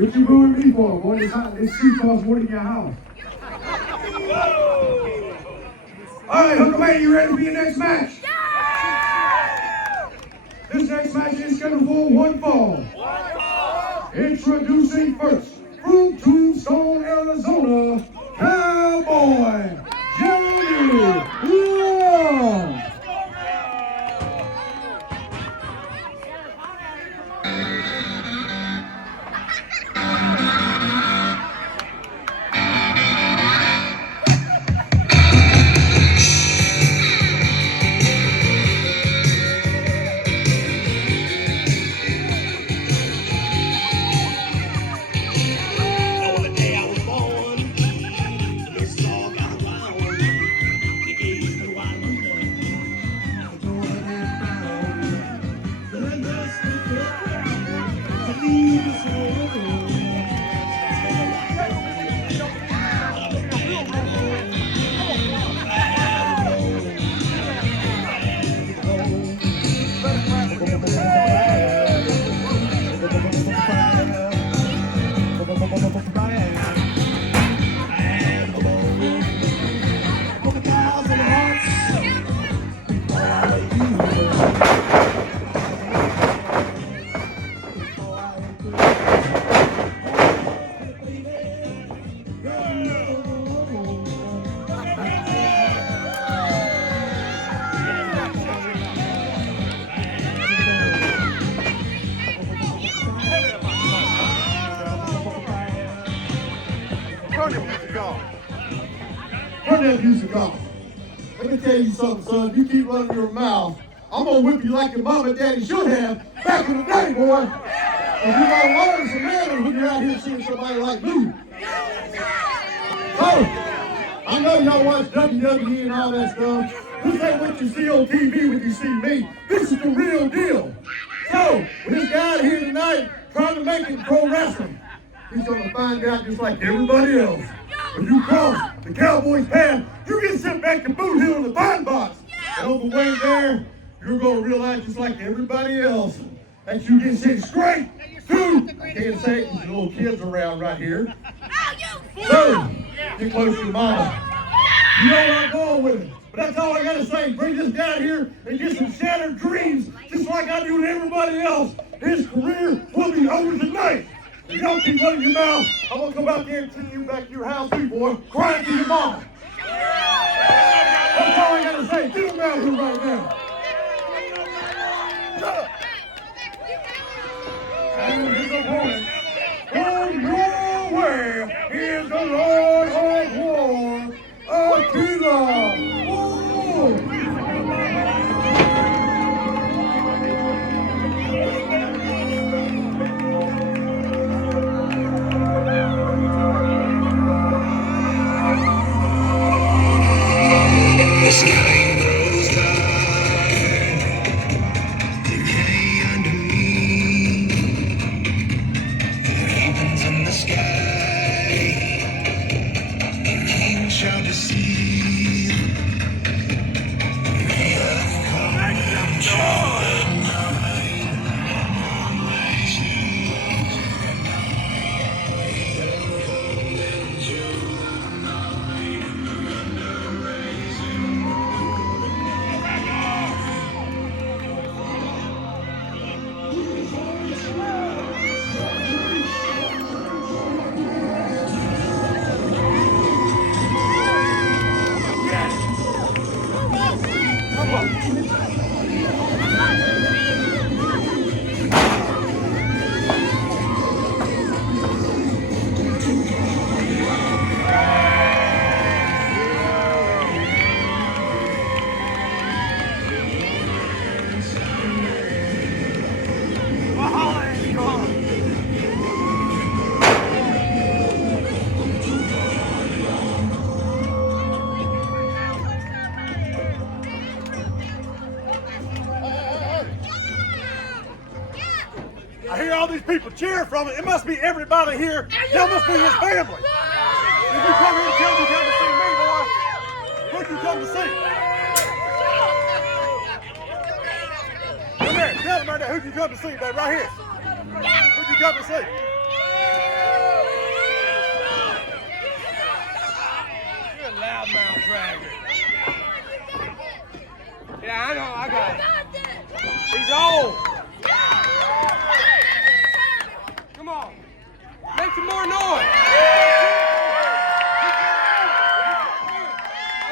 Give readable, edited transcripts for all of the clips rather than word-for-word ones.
What you booing me for, boy? This street costs more than your house. All right, Huckamania, you ready for your next match? Yeah! This next match is scheduled for one fall. Introducing first, from Tombstone, Arizona, Cowboy Jeremy Young. Turn that music off. Let me tell you something, son. If you keep running your mouth, I'm gonna whip you like your mom and daddy should have back in the day, boy. If you gonna learn some manners when you're out here seeing somebody like me. So, I know y'all watch WWE and all that stuff. This ain't what you see on TV when you see me. This is the real deal. So, with this guy here tonight trying to make it pro wrestling, he's gonna find out just like everybody else. When you cross the Cowboys' path, you get sent back to Boot Hill in the pine box. And on the way there, you're going to realize just like everybody else that you get sent straight to, I can't say it because the little kids around right here. So, get close to your mama. You know where I'm going with it. But that's all I got to say. Bring this guy here and get some shattered dreams, just like I do to everybody else. His career will be over tonight. If y'all keep running your mouth, I'm going to come out there and send you back to your house, too, boy, crying to your mama. That's all I got to say. Get him out here right now. And his opponent, from your way, is the Lord of War, Akela Wolf. The sky grows dark, decay underneath, ravens in the sky, the king shall deceive, the earth come trodden night, I hear all these people cheering from it. It must be everybody here. That must be his family. If you come here and tell me you come to see me, boy, what you come to see? Come here, tell them right there. Who'd you come to see, baby? Right here. Who'd you come to see? Make some more noise. I'm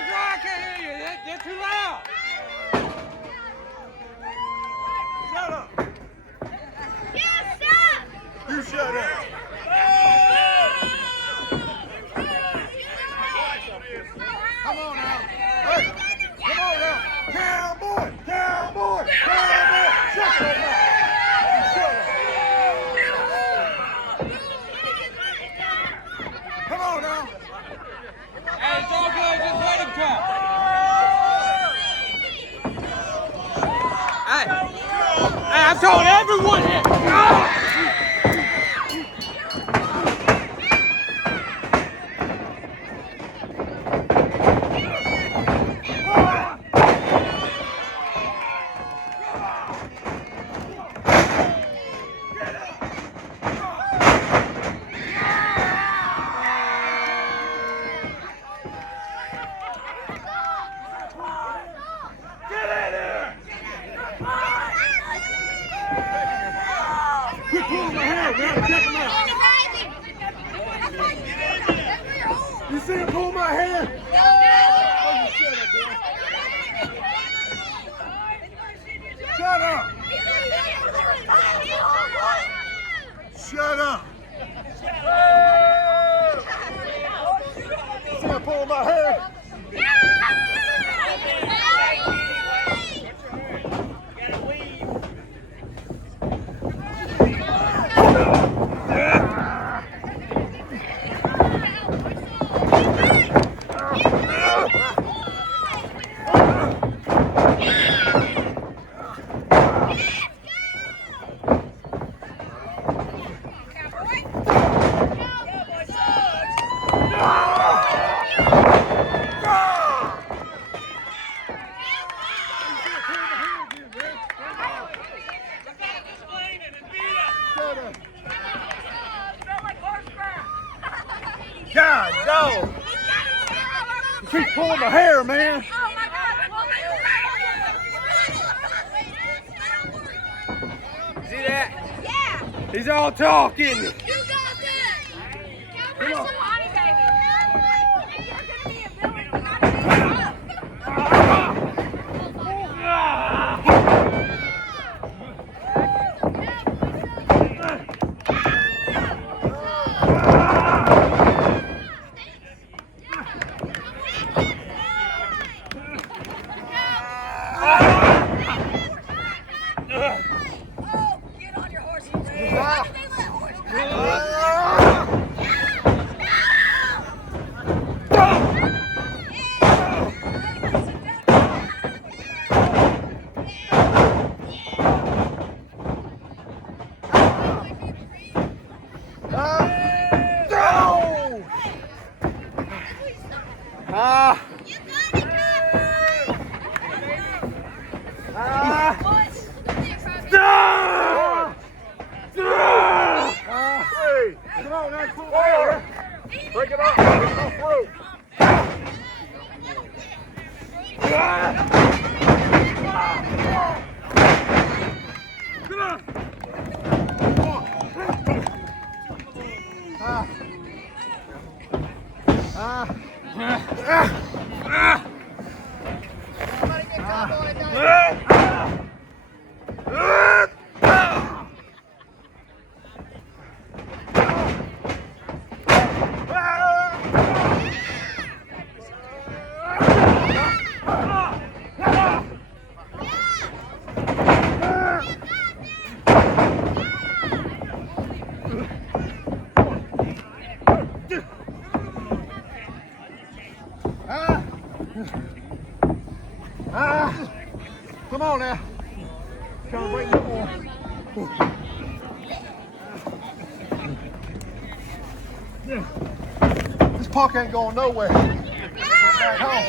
sorry, I can't hear you. They're too loud. Shut up. Yes, sir! You shut up. Come on now. Hey, come on now. Cowboy, cowboy, cowboy. Shut your mouth. Shut up. Come on now. Hey, it's all good. Just let him come. Hey, I've told everyone here. Quit pulling my hair, man. Check him out. You see him pull my hair? Shut up. Shut up. You see him pull my hair? God, no! You keep pulling my hair, man. See that? Yeah! He's all talking. You got this! Come on. Honey, baby. You're going to be a villain when I pick you up. Oh, get on your horse. Why did they let horses? Come on, now, cool down. Break it off. Break it off through. Come on. Come on now. Trying to break more. This park ain't going nowhere. Back home.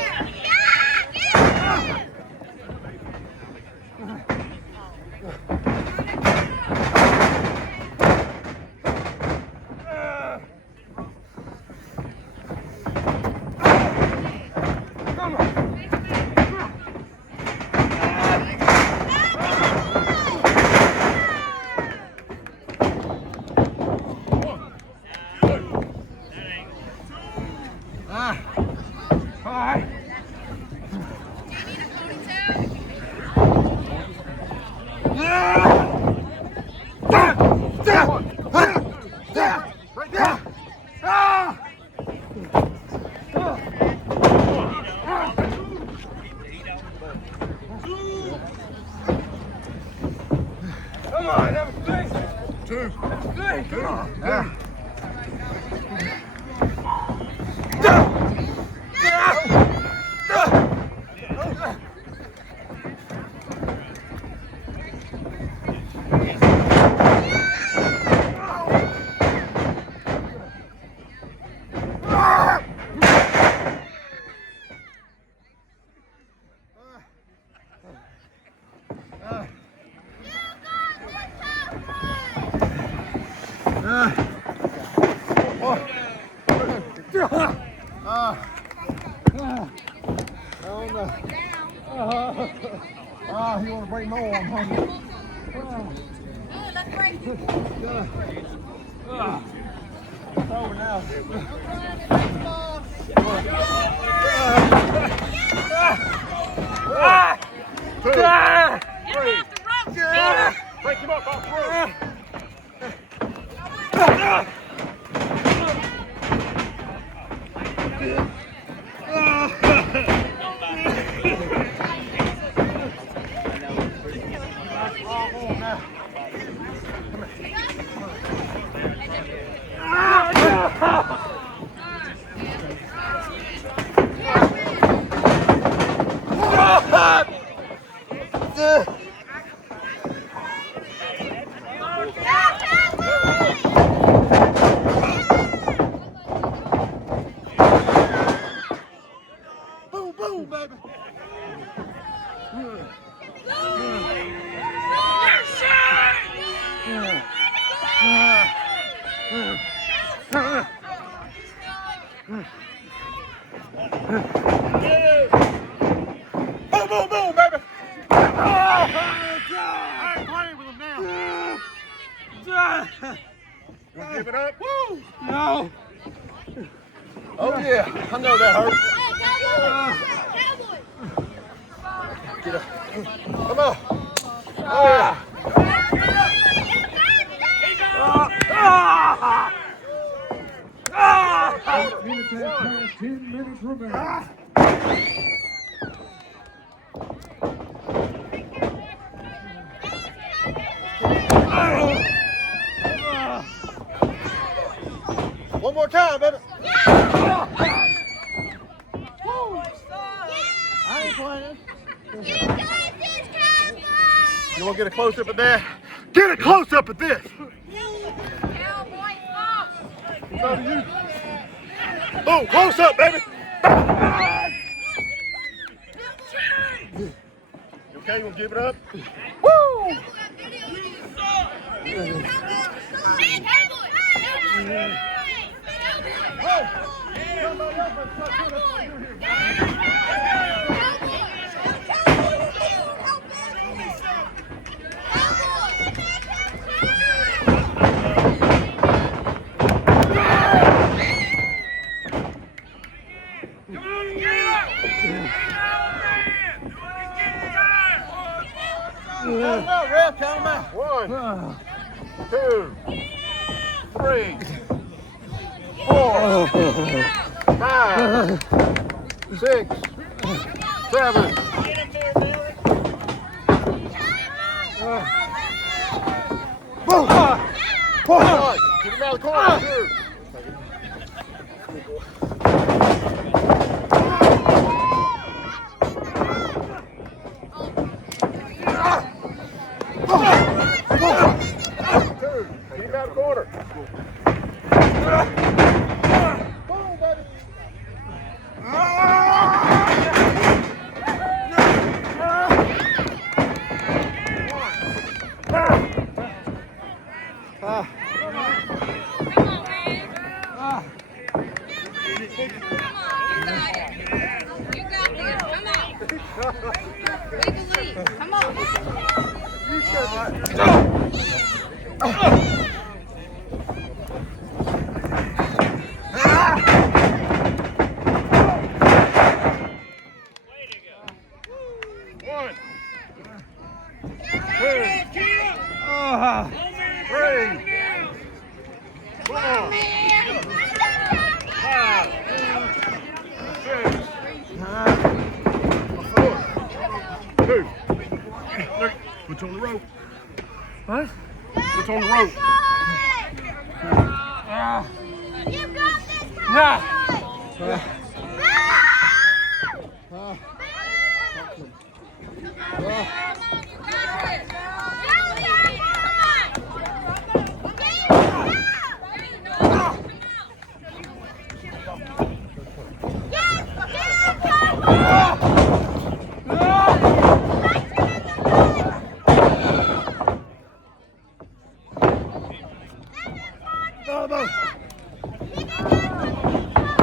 Right there. Ah! Come on, that was three. Two. Three. Come on. You want to break my arm, huh? Let's break it. It's over now. Two. Get him off the rope, Break him up off the rope. Boom, boom, baby. Boom, boom, boom, baby. I ain't playing with him now. You want to give it up? Woo! No. Oh, yeah. I know that hurt. Get up. Come on. Oh, yeah. 8 minutes have passed, 10 minutes remain. One more time, baby. I ain't playing. You want to get a close up of that? Get a close up of this. Cowboy off. Go to you. Boom, close up, baby. You okay? You want to give it up? Woo! Count them out. 1, 2, 3, 4, 5, 6, 7. Boom! Pull it! Get him out of the corner, too. Keep him out of the corner. Boom, baby. Come on. Three, 4, Two. What's on the rope? What? What's on the rope? You got this, Nah.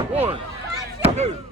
One, two.